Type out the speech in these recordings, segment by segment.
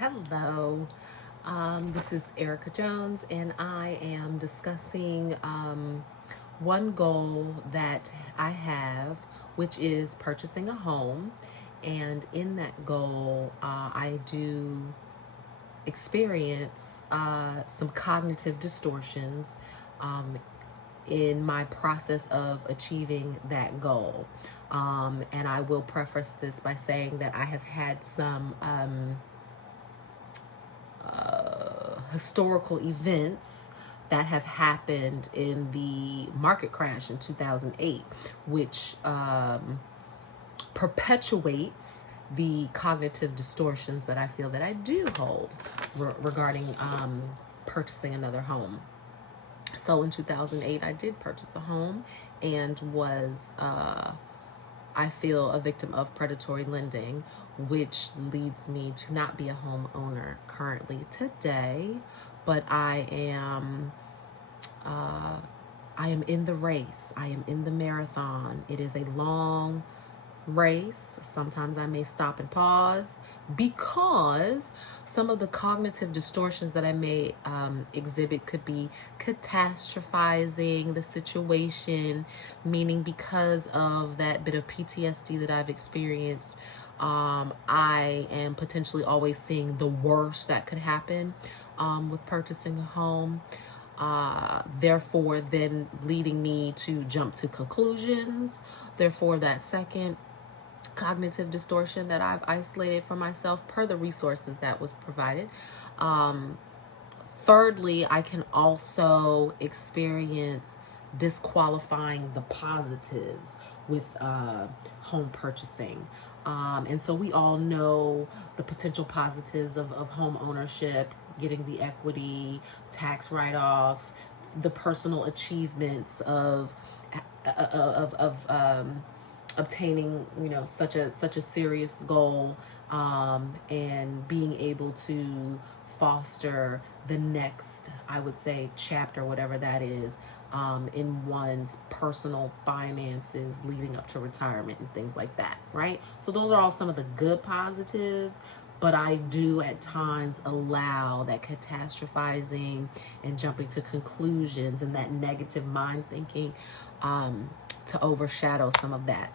Hello, this is Erica Jones, and I am discussing one goal that I have, which is purchasing a home. And in that goal, I do experience some cognitive distortions um, in my process of achieving that goal. And I will preface this by saying that I have had some historical events that have happened in the market crash in 2008, which perpetuates the cognitive distortions that I feel that I do hold regarding purchasing another home. So in 2008, I did purchase a home and was, I feel, a victim of predatory lending, which leads me to not be a homeowner currently today, but I am in the race. I am in the marathon. It is a long race. Sometimes I may stop and pause because some of the cognitive distortions that I may exhibit could be catastrophizing the situation, meaning because of that bit of PTSD that I've experienced, I am potentially always seeing the worst that could happen with purchasing a home. Therefore, then leading me to jump to conclusions. Therefore, that second cognitive distortion that I've isolated for myself per the resources that was provided. Thirdly, I can also experience disqualifying the positives with home purchasing. And so we all know the potential positives of home ownership, getting the equity, tax write-offs, the personal achievements of obtaining, such a serious goal, and being able to foster the next, I would say, chapter, whatever that is, in one's personal finances leading up to retirement and things like that, right? So those are all some of the good positives, but I do at times allow that catastrophizing and jumping to conclusions and that negative mind thinking to overshadow some of that.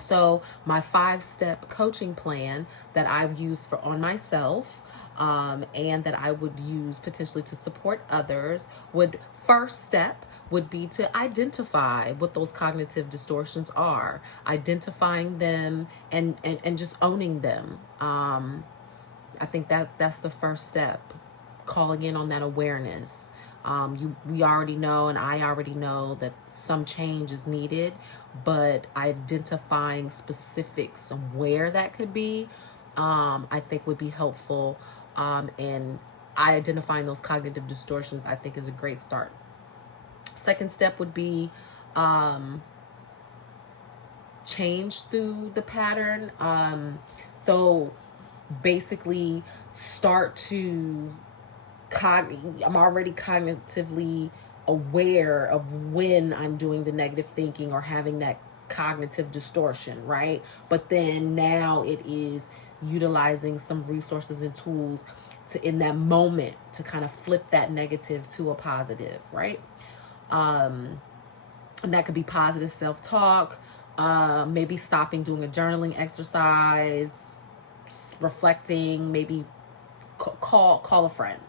So my 5-step coaching plan that I've used on myself, and that I would use potentially to support others, first step would be to identify what those cognitive distortions are, identifying them and just owning them. I think that's the first step, calling in on that awareness. We already know, and I already know, that some change is needed, but identifying specifics of where that could be, I think would be helpful. And identifying those cognitive distortions, I think, is a great start. Second step would be change through the pattern. So basically start to I'm already cognitively aware of when I'm doing the negative thinking or having that cognitive distortion, right? But then now it is utilizing some resources and tools to, in that moment, to kind of flip that negative to a positive, right? And that could be positive self-talk, maybe stopping doing a journaling exercise, reflecting, maybe call a friend,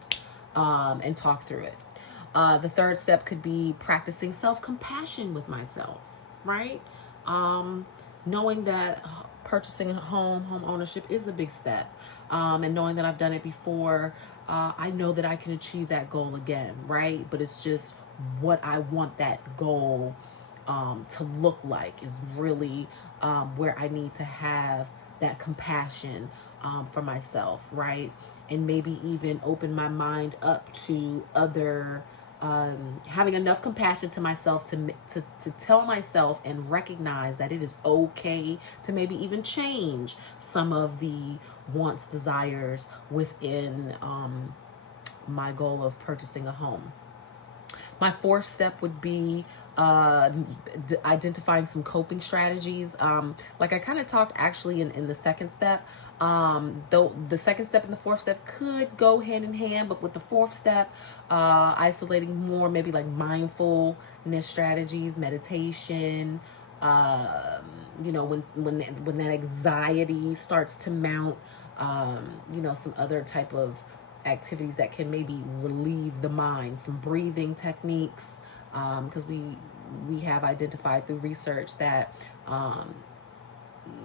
and talk through it. The third step could be practicing self-compassion with myself, right? Knowing that purchasing a home ownership is a big step, and knowing that I've done it before, I know that I can achieve that goal again, right? But it's just what I want that goal to look like is really where I need to have that compassion for myself, right? And maybe even open my mind up to other, having enough compassion to myself to tell myself and recognize that it is okay to maybe even change some of the wants, desires within my goal of purchasing a home. My fourth step would be identifying some coping strategies. Like I kind of talked actually in the second step. Though the second step and the fourth step could go hand in hand, but with the fourth step, isolating more maybe like mindfulness strategies, meditation. You know, when that anxiety starts to mount, you know, some other type of activities that can maybe relieve the mind, some breathing techniques, because we have identified through research that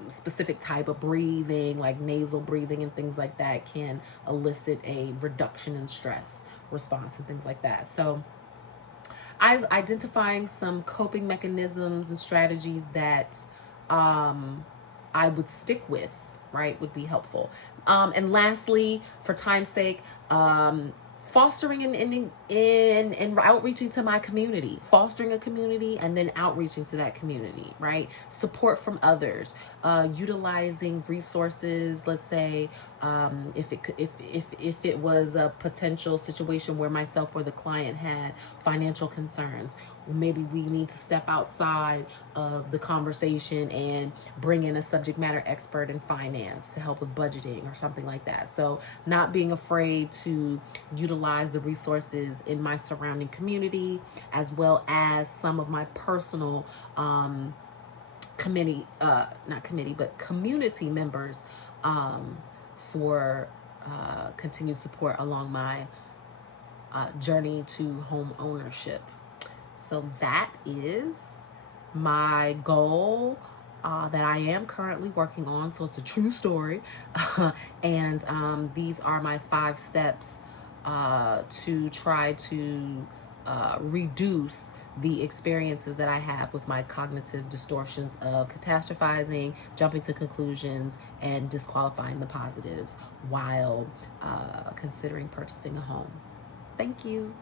specific type of breathing, like nasal breathing and things like that, can elicit a reduction in stress response and things like that. So identifying some coping mechanisms and strategies that I would stick with, right, would be helpful. And lastly, for time's sake, fostering and outreaching to my community, fostering a community and then outreaching to that community, right? Support from others, utilizing resources. Let's say if it was a potential situation where myself or the client had financial concerns, maybe we need to step outside of the conversation and bring in a subject matter expert in finance to help with budgeting or something like that. So not being afraid to utilize the resources in my surrounding community, as well as some of my personal community members for continued support along my journey to home ownership. So that is my goal that I am currently working on. So it's a true story. And these are my 5 steps to try to reduce the experiences that I have with my cognitive distortions of catastrophizing, jumping to conclusions, and disqualifying the positives while considering purchasing a home. Thank you.